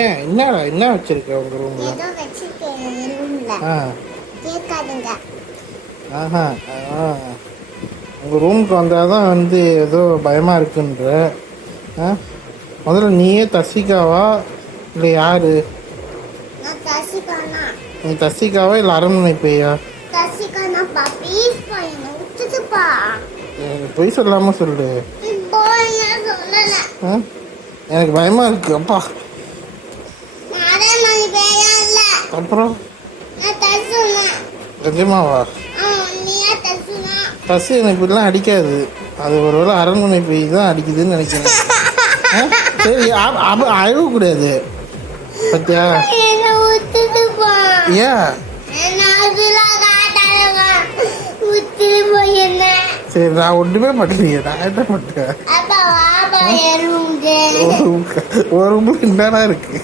ஏன் என்ன வச்சிருக்க உங்க ரூம்ல? ஏதோ வச்சிருக்கேன் ரூம்ல. கேட்காதுங்க. ஆஹா. உங்கள் ரூமுக்கு வந்தால் தான் வந்து ஏதோ பயமாக இருக்குன்ற. முதல்ல நீயே தசிகாவா இல்லை யாரு? நான் தசிகானா. நீ தசிகாவா இல்லை அரண்மனை பேயா? தசிகானாப்பா. ப்ளீஸ்ப்பா என்ன விட்டுட்டுப்பா. பொய் சொல்லாமல் சொல்லு. சொல்லல. எனக்கு பயமாக இருக்கு. அப்பா அரண்மனை பேயா இல்ல. அப்புறம் நான் தசுனா. நிஜமாவா? பசு எனக்கு இப்படிலாம் அடிக்காது. அது ஒரு வேளை அரண்மனை பேய் தான் அடிக்குதுன்னு நினைக்கிறேன். சரி அழகக்கூடாது பத்தியா? ஏன்? சரி நான் ஒன்றுமே பண்ணுறீங்க. நான் என்ன பண்ணுறேன்? ஒரு ரூம்ல என்னடா இருக்கு?